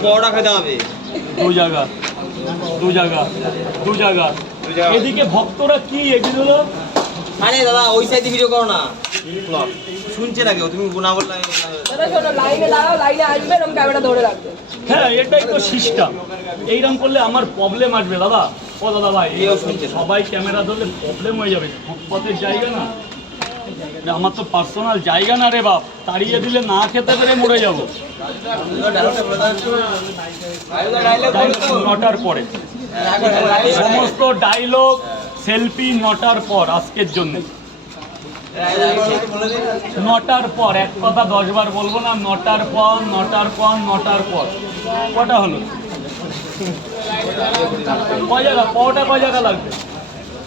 বড়টা খেতে হবে। দু জায়গা। দু জায়গা। দু জায়গা। এদিকে ভক্তরা কি এগুলো আরে দাদা ওই সাইডে ভিডিও করো না। শুনছে না কেউ তুমি না বললে আমি- দাদা শোনো লাইনে দাঁড়াও লাইনে আসবে এরকম ক্যামেরা ধরে রাখবে। হ্যাঁ এটাই তো সিস্টেম এইরকম করলে আমার প্রবলেম আসবে দাদা। ও দাদা ভাই সবাই ক্যামেরা ধরলে প্রবলেম হয়ে যাবে। ফুটপথের জায়গা না। আমার তো পার্সোনাল জায়গা না রে বাপ। তাড়িয়ে দিলে না খেতে পেরে মরে যাব। নটার পরে। সমস্ত ডায়লগ সেলফি নটার পর, আজকের জন্য। নটার পর, এক কথা দশবার বলব না, নটার পর নটার পর নটার পর। কটা হলো? কয় জায়গা কটা কয় জায়গা লাগবে?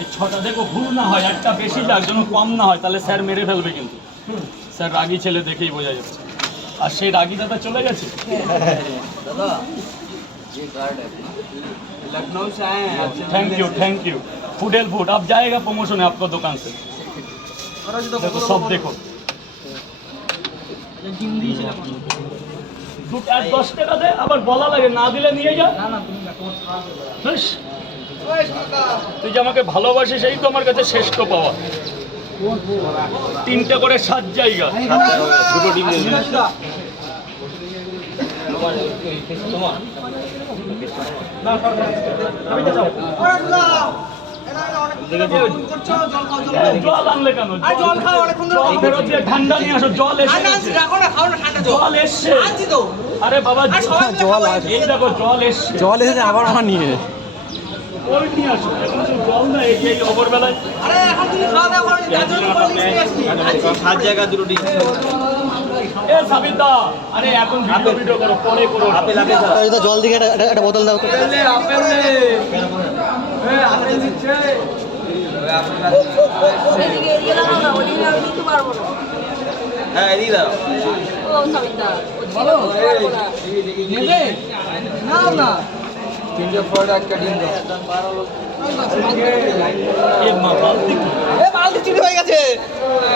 এই ছটা দেখো ভুল না হয় একটা বেশি যাক যেন কম না হয় তাহলে স্যার মেরে ফেলবে কিন্তু স্যার রাগী ছেলে দেখেই বোঝা যাচ্ছে আর সেই রাগী দাদা চলে গেছে thank you thank you food L food अब जाएगा प्रमोशन है आपको दुकान से देखो सब देखो দুটো আর দশ টাকা দে আবার বলা লাগে না দিলে নিয়ে যা ব্যাস। তুই যে আমাকে ভালোবাসিস এই তো আমার কাছে শ্রেষ্ঠ পাওয়া। তিনটে করে সাত জায়গা। দুটো ডিম। জল আনলে কেন? জল জল ফেরত নিয়ে আসো জল এই নে। নিয়ে না সাত জায়গা দুটো ডিম এ সাবিতা আরে এখন ভিডিও ভিডিও করো পরে করো আপেল আপেল দাও। এই জল দিকে একটা- একটা বোতল দাও তো। এদিকে এদিকে দাঁড়াও না ওদিকে আমি নিতে পারব না হ্যাঁ এদিকে দাও ও সবিতা ও ছিল বুঝতে না বালতি চুরি হয়ে গেছে।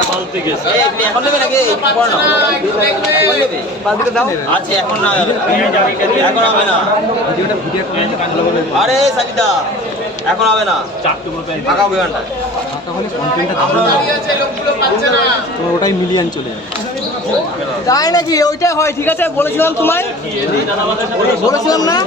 বালতি গেছে। এখন নেবে নাকি? বালতিটা দাও। আচ্ছা এখন না এখন হবে না। আরে সাবিতা এখন হবে না। ফাঁকা আমরা তোমার ওটাই মিলিয়ন চলে যাবে। তাই নাকি? ওইটাই হয় ঠিক আছে? বলেছিলাম তোমায়? বলেছিলাম না?